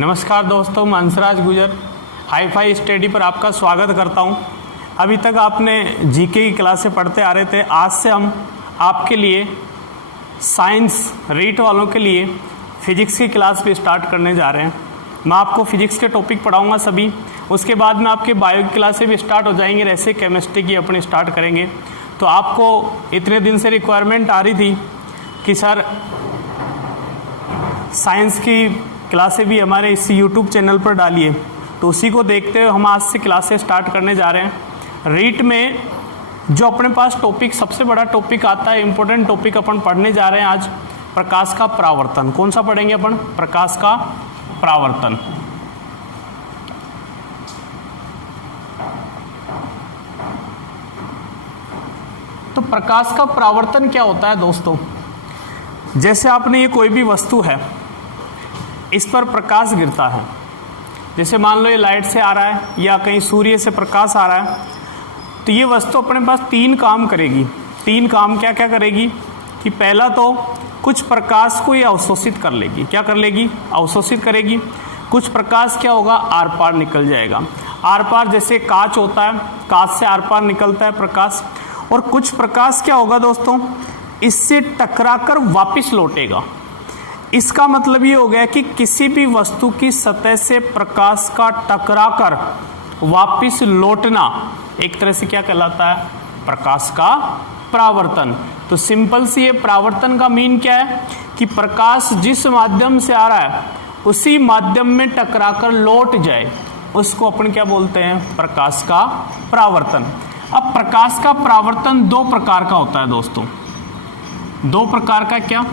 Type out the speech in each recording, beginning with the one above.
नमस्कार दोस्तों, मैं हंसराज गुजर हाई फाई स्टडी पर आपका स्वागत करता हूं। अभी तक आपने जीके की क्लासें पढ़ते आ रहे थे। आज से हम आपके लिए साइंस रीट वालों के लिए फिजिक्स की क्लास भी स्टार्ट करने जा रहे हैं। मैं आपको फिजिक्स के टॉपिक पढ़ाऊंगा सभी। उसके बाद में आपकी बायो की क्लासें भी स्टार्ट हो जाएंगी। ऐसे केमिस्ट्री की अपनी स्टार्ट करेंगे। तो आपको इतने दिन से रिक्वायरमेंट आ रही थी कि सर साइंस की क्लासें भी हमारे इस यूट्यूब चैनल पर डालिए, तो उसी को देखते हुए हम आज से क्लासें स्टार्ट करने जा रहे हैं। रीट में जो अपने पास टॉपिक सबसे बड़ा टॉपिक आता है, इम्पोर्टेंट टॉपिक अपन पढ़ने जा रहे हैं आज, प्रकाश का परावर्तन। कौन सा पढ़ेंगे अपन? प्रकाश का परावर्तन। तो प्रकाश का परावर्तन क्या होता है दोस्तों? जैसे आपने ये कोई भी वस्तु है, इस पर प्रकाश गिरता है। जैसे मान लो ये लाइट से आ रहा है या कहीं सूर्य से प्रकाश आ रहा है, तो ये वस्तु अपने पास तीन काम करेगी। तीन काम क्या क्या करेगी कि पहला तो कुछ प्रकाश को ये अवशोषित कर लेगी। क्या कर लेगी? अवशोषित करेगी। कुछ प्रकाश क्या होगा? आर पार निकल जाएगा। आर पार जैसे कांच होता है, कांच से आर पार निकलता है प्रकाश। और कुछ प्रकाश क्या होगा दोस्तों? इससे टकराकर वापस लौटेगा। इसका मतलब ये हो गया कि किसी भी वस्तु की सतह से प्रकाश का टकराकर वापस लौटना एक तरह से क्या कहलाता है? प्रकाश का परावर्तन। तो सिंपल सी ये परावर्तन का मीन क्या है कि प्रकाश जिस माध्यम से आ रहा है उसी माध्यम में टकराकर लौट जाए, उसको अपन क्या बोलते हैं? प्रकाश का परावर्तन। अब प्रकाश का परावर्तन दो प्रकार का होता है दोस्तों। दो प्रकार का क्या?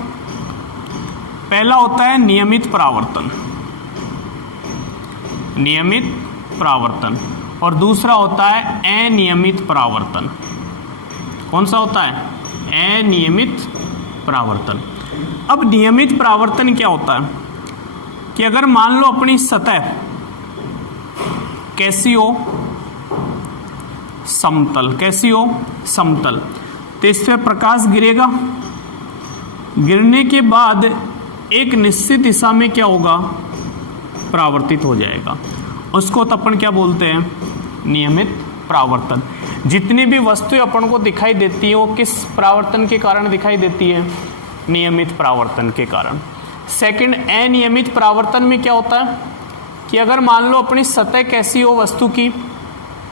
पहला होता है नियमित परावर्तन, नियमित परावर्तन, और दूसरा होता है अनियमित परावर्तन। कौन सा होता है? अनियमित परावर्तन। अब नियमित परावर्तन क्या होता है कि अगर मान लो अपनी सतह कैसी हो? समतल। कैसी हो? समतल। तो इस पर प्रकाश गिरेगा। गिरने के बाद एक निश्चित दिशा में क्या होगा? परावर्तित हो जाएगा। उसको तो अपन क्या बोलते हैं? नियमित परावर्तन। जितनी भी वस्तुएं अपन को दिखाई देती हैं वो किस परावर्तन के कारण दिखाई देती है? नियमित परावर्तन के कारण। सेकंड, अनियमित परावर्तन में क्या होता है कि अगर मान लो अपनी सतह कैसी हो वस्तु की?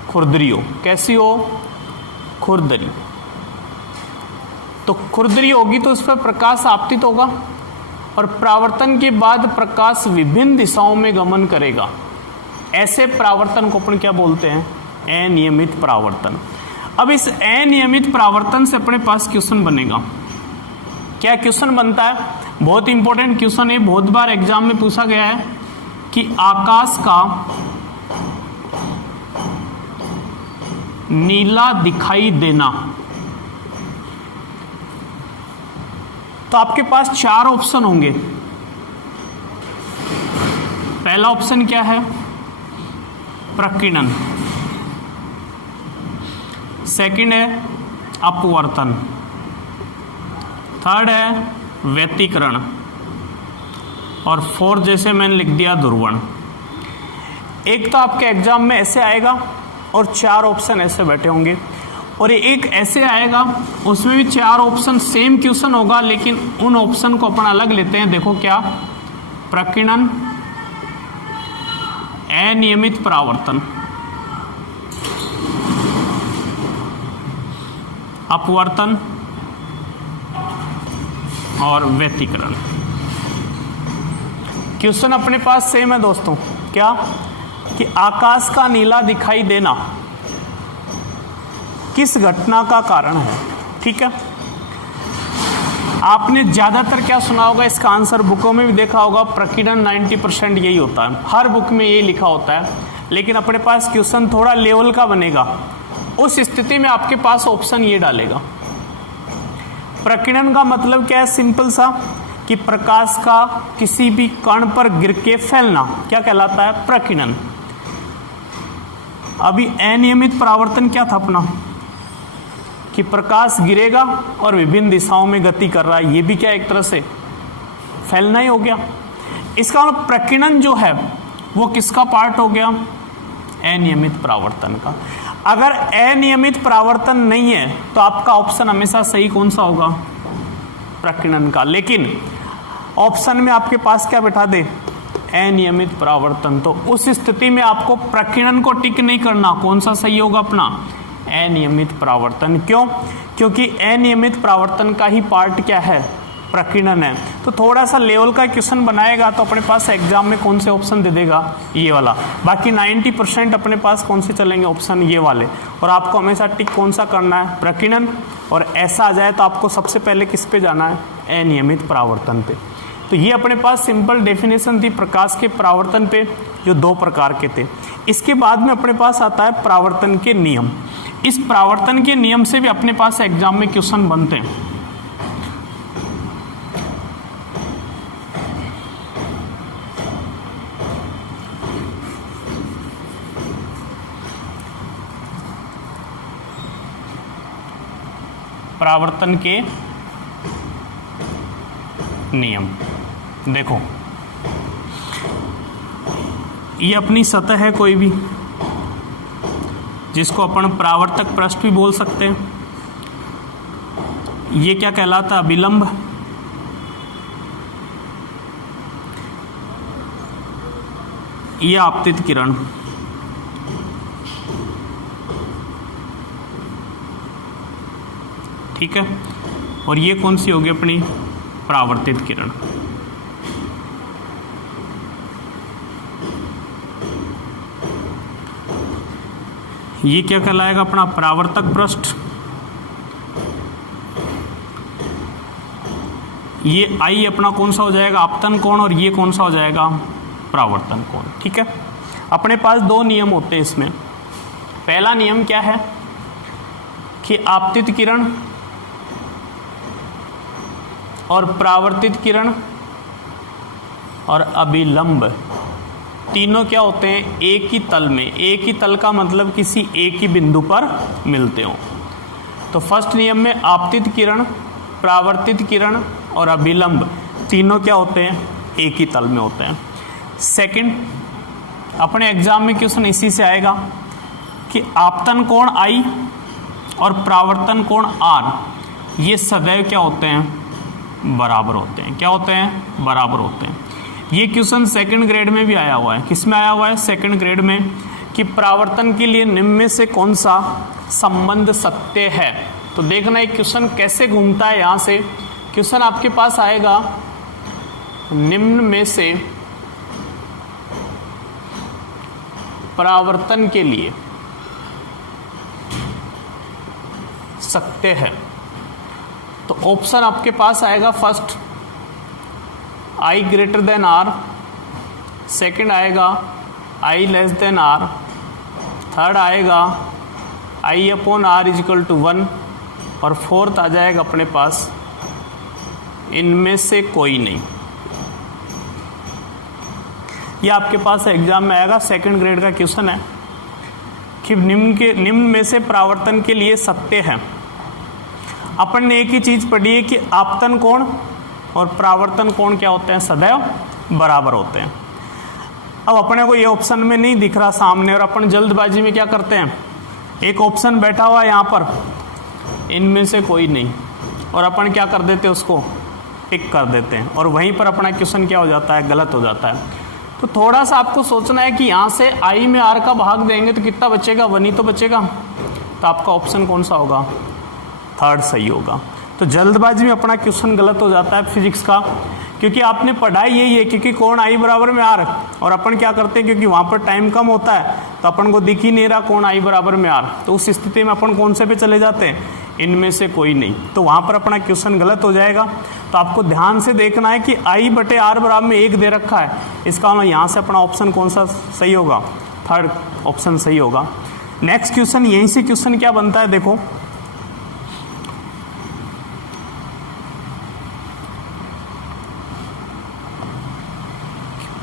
खुरदरी हो। कैसी हो? खुरदरी। तो खुरदरी होगी तो उस पर प्रकाश आपतित होगा और परावर्तन के बाद प्रकाश विभिन्न दिशाओं में गमन करेगा। ऐसे परावर्तन को अपन क्या बोलते हैं? अनियमित परावर्तन। अब इस अनियमित परावर्तन से अपने पास क्वेश्चन बनेगा। क्या क्वेश्चन बनता है? बहुत इंपॉर्टेंट क्वेश्चन है, बहुत बार एग्जाम में पूछा गया है कि आकाश का नीला दिखाई देना। तो आपके पास चार ऑप्शन होंगे। पहला ऑप्शन क्या है? प्रकीर्णन। सेकंड है अपवर्तन। थर्ड है व्यतिकरण। और फोर्थ जैसे मैंने लिख दिया ध्रुवण। एक तो आपके एग्जाम में ऐसे आएगा और चार ऑप्शन ऐसे बैठे होंगे, और एक ऐसे आएगा उसमें भी चार ऑप्शन सेम क्वेश्चन होगा, लेकिन उन ऑप्शन को अपन अलग लेते हैं। देखो क्या? प्रकीर्णन, अनियमित परावर्तन, अपवर्तन और व्यतिकरण। क्वेश्चन अपने पास सेम है दोस्तों। क्या? कि आकाश का नीला दिखाई देना किस घटना का कारण है? ठीक है, आपने ज्यादातर क्या सुना होगा? इसका आंसर बुकों में भी देखा होगा। प्रकीर्णन 90% यही होता है, हर बुक में यही लिखा होता है। लेकिन अपने पास क्वेश्चन थोड़ा लेवल का बनेगा। उस स्थिति में आपके पास ऑप्शन ये डालेगा। प्रकीर्णन का मतलब क्या है? सिंपल सा कि प्रकाश का किसी भी कण पर गिर के फैलना क्या कहलाता है? प्रकीर्णन। अभी अनियमित परावर्तन क्या था अपना? कि प्रकाश गिरेगा और विभिन्न दिशाओं में गति कर रहा है, ये भी क्या एक तरह से फैलना ही हो गया। इसका मतलब प्रकीर्णन जो है वो किसका पार्ट हो गया? अनियमित परावर्तन का। अगर अनियमित परावर्तन नहीं है तो आपका ऑप्शन हमेशा सही कौन सा होगा? प्रकीर्णन का। लेकिन ऑप्शन में आपके पास क्या बैठा दे? अनियमित परावर्तन। तो उस स्थिति में आपको प्रकीर्णन को टिक नहीं करना। कौन सा सही होगा अपना? अनियमित परावर्तन। क्यों? क्योंकि अनियमित परावर्तन का ही पार्ट क्या है? प्रकीर्णन है। तो थोड़ा सा लेवल का क्वेश्चन बनाएगा तो अपने पास एग्जाम में कौन से ऑप्शन दे देगा? ये वाला। बाकी 90% अपने पास कौन से चलेंगे? ऑप्शन ये वाले। और आपको हमेशा टिक कौन सा करना है? प्रकीर्णन। और ऐसा आ जाए तो आपको सबसे पहले किस पे जाना है? अनियमित परावर्तन पे। तो ये अपने पास सिंपल डेफिनेशन थी प्रकाश के परावर्तन पे, जो 2 प्रकार के थे। इसके बाद में अपने पास आता है परावर्तन के नियम। इस परावर्तन के नियम से भी अपने पास एग्जाम में क्वेश्चन बनते हैं। परावर्तन के नियम देखो, ये अपनी सतह है कोई भी, जिसको अपन परावर्तक पृष्ठ भी बोल सकते हैं। ये क्या कहलाता? अभिलंब। ये आपतित किरण। ठीक है। और ये कौन सी होगी अपनी? परावर्तित किरण। ये क्या कहलाएगा? अपना परावर्तक पृष्ठ। ये आई अपना कौन सा हो जाएगा? आपतन कोण। और ये कौन सा हो जाएगा? परावर्तन कोण। ठीक है। अपने पास 2 नियम होते हैं इसमें। पहला नियम क्या है कि आपतित किरण और परावर्तित किरण और अभिलंब तीनों क्या होते हैं? एक ही तल में। एक ही तल का मतलब किसी एक ही बिंदु पर मिलते हो। तो फर्स्ट नियम में आपतित किरण, परावर्तित किरण और अभिलंब तीनों क्या होते हैं? एक ही तल में होते हैं। सेकंड, अपने एग्जाम में क्वेश्चन इसी से आएगा कि आपतन कोण I और परावर्तन कोण R ये सदैव क्या होते हैं? बराबर होते हैं। क्या होते हैं? बराबर होते हैं। ये क्वेश्चन सेकंड ग्रेड में भी आया हुआ है। किस में आया हुआ है? सेकंड ग्रेड में, कि परावर्तन के लिए निम्न में से कौन सा संबंध सत्य है। तो देखना एक क्वेश्चन कैसे घूमता है। यहां से क्वेश्चन आपके पास आएगा, निम्न में से परावर्तन के लिए सत्य है। तो ऑप्शन आपके पास आएगा first I greater than R, second आएगा I less than R, third आएगा I upon R is equal to 1 और फोर्थ आ जाएगा अपने पास इनमें से कोई नहीं। ये आपके पास एग्जाम में आएगा, सेकंड ग्रेड का क्वेश्चन है कि निम्न में से परावर्तन के लिए सत्य है। अपन ने एक ही चीज पढ़ी है कि आपतन कोण और परावर्तन कोण क्या होते हैं? सदैव बराबर होते हैं। अब अपने को ये ऑप्शन में नहीं दिख रहा सामने और अपन जल्दबाजी में क्या करते हैं? एक ऑप्शन बैठा हुआ है यहाँ पर, इनमें से कोई नहीं, और अपन क्या कर देते हैं? उसको टिक कर देते हैं और वहीं पर अपना क्वेश्चन क्या हो जाता है? गलत हो जाता है। तो थोड़ा सा आपको सोचना है कि यहाँ से I में R का भाग देंगे तो कितना बचेगा? 1 ही तो बचेगा। तो आपका ऑप्शन कौन सा होगा? थर्ड सही होगा। तो जल्दबाजी में अपना क्वेश्चन गलत हो जाता है फिजिक्स का, क्योंकि आपने पढ़ाई यही है, क्योंकि कोण I बराबर में R, और अपन क्या करते हैं क्योंकि वहाँ पर टाइम कम होता है तो अपन को दिख ही नहीं रहा कोण I बराबर में R, तो उस स्थिति में अपन कौन से पे चले जाते हैं? इनमें से कोई नहीं। तो वहाँ पर अपना क्वेश्चन गलत हो जाएगा। तो आपको ध्यान से देखना है कि I बटे R बराबर में 1 दे रखा है, इसका मतलब यहाँ से अपना ऑप्शन कौन सा सही होगा? थर्ड ऑप्शन सही होगा। नेक्स्ट क्वेश्चन, यहीं से क्वेश्चन क्या बनता है देखो,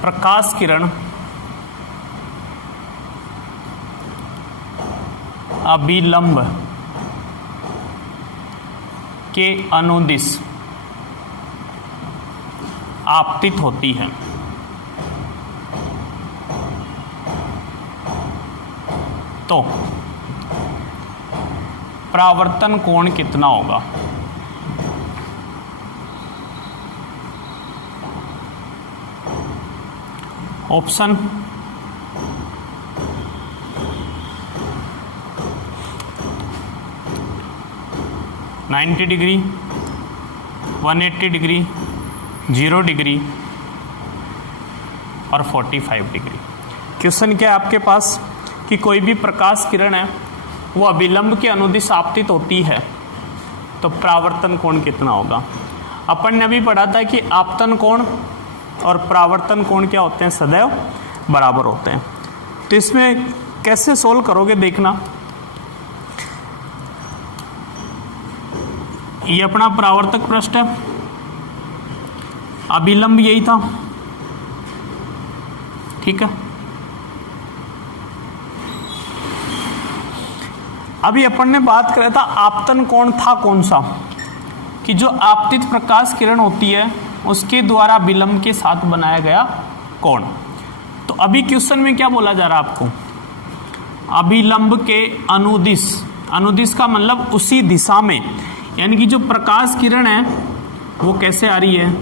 प्रकाश किरण अभिलंब के अनुदिश आपतित होती है। तो परावर्तन कोण कितना होगा? ऑप्शन (90 डिग्री, 180 डिग्री, 0 डिग्री और 45 डिग्री। क्वेश्चन क्या है आपके पास कि कोई भी प्रकाश किरण है वो अभिलंब के अनुदिश आपतित होती है तो परावर्तन कोण कितना होगा? अपन ने अभी पढ़ा था कि आपतन कोण और परावर्तन कोण क्या होते हैं? सदैव बराबर होते हैं। तो इसमें कैसे सोल्व करोगे देखना। ये अपना परावर्तक पृष्ठ है, अभिलंब यही था, ठीक है। अभी अपन ने बात करा था आपतन कोण था कौन सा, कि जो आपतित प्रकाश किरण होती है उसके द्वारा विलंब के साथ बनाया गया कोण। तो अभी क्वेश्चन में क्या बोला जा रहा है आपको? अभिलंब के अनुदिश, अनुदिश का मतलब उसी दिशा में, यानी कि जो प्रकाश किरण है वो कैसे आ रही है?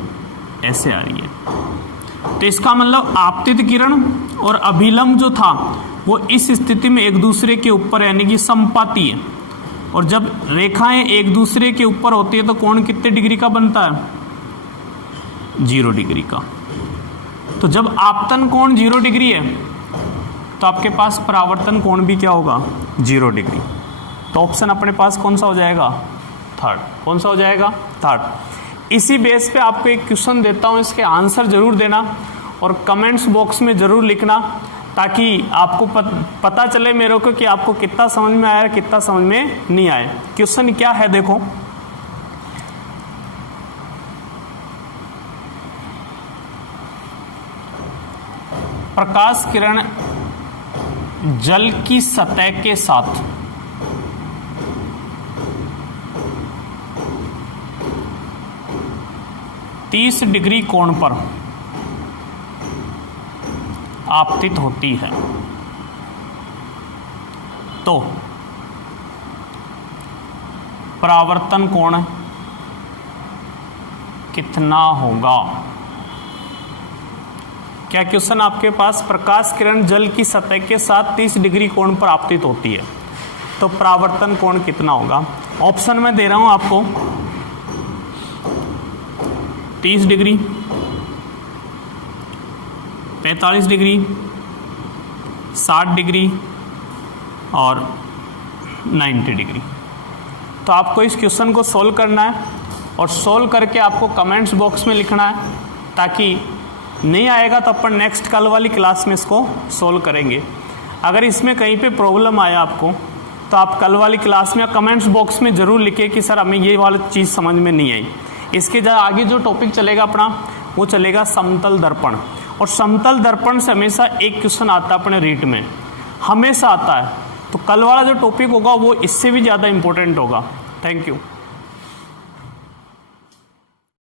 ऐसे आ रही है। तो इसका मतलब आपतित किरण और अभिलंब जो था वो इस स्थिति में एक दूसरे के ऊपर यानी कि समपाती है, और जब रेखाएं एक दूसरे के ऊपर होती है तो कोण कितने डिग्री का बनता है? 0 डिग्री का। तो जब आपतन कोण 0 डिग्री है तो आपके पास परावर्तन कोण भी क्या होगा? 0 डिग्री। तो ऑप्शन अपने पास कौन सा हो जाएगा? थर्ड। कौन सा हो जाएगा? थर्ड। इसी बेस पे आपको एक क्वेश्चन देता हूं, इसके आंसर जरूर देना और कमेंट्स बॉक्स में जरूर लिखना, ताकि आपको पता चले मेरे को कि आपको कितना समझ में आया, कितना समझ में नहीं आया। क्वेश्चन क्या है देखो, प्रकाश किरण जल की सतह के साथ तीस डिग्री कोण पर आपतित होती है तो परावर्तन कोण कितना होगा? क्या क्वेश्चन आपके पास, प्रकाश किरण जल की सतह के साथ 30 डिग्री कोण पर आपतित होती है तो परावर्तन कोण कितना होगा? ऑप्शन में दे रहा हूं आपको, 30 डिग्री, 45 डिग्री, 60 डिग्री और 90 डिग्री। तो आपको इस क्वेश्चन को सोल्व करना है और सोल्व करके आपको कमेंट्स बॉक्स में लिखना है, ताकि नहीं आएगा तो अपन नेक्स्ट कल वाली क्लास में इसको सोल्व करेंगे। अगर इसमें कहीं पे प्रॉब्लम आया आपको तो आप कल वाली क्लास में कमेंट्स बॉक्स में ज़रूर लिखिए कि सर हमें ये वाली चीज़ समझ में नहीं आई। इसके आगे जो टॉपिक चलेगा अपना वो चलेगा समतल दर्पण, और समतल दर्पण से हमेशा एक क्वेश्चन आता है अपने रीट में, हमेशा आता है। तो कल वाला जो टॉपिक होगा वो इससे भी ज़्यादा इंपॉर्टेंट होगा। Thank you.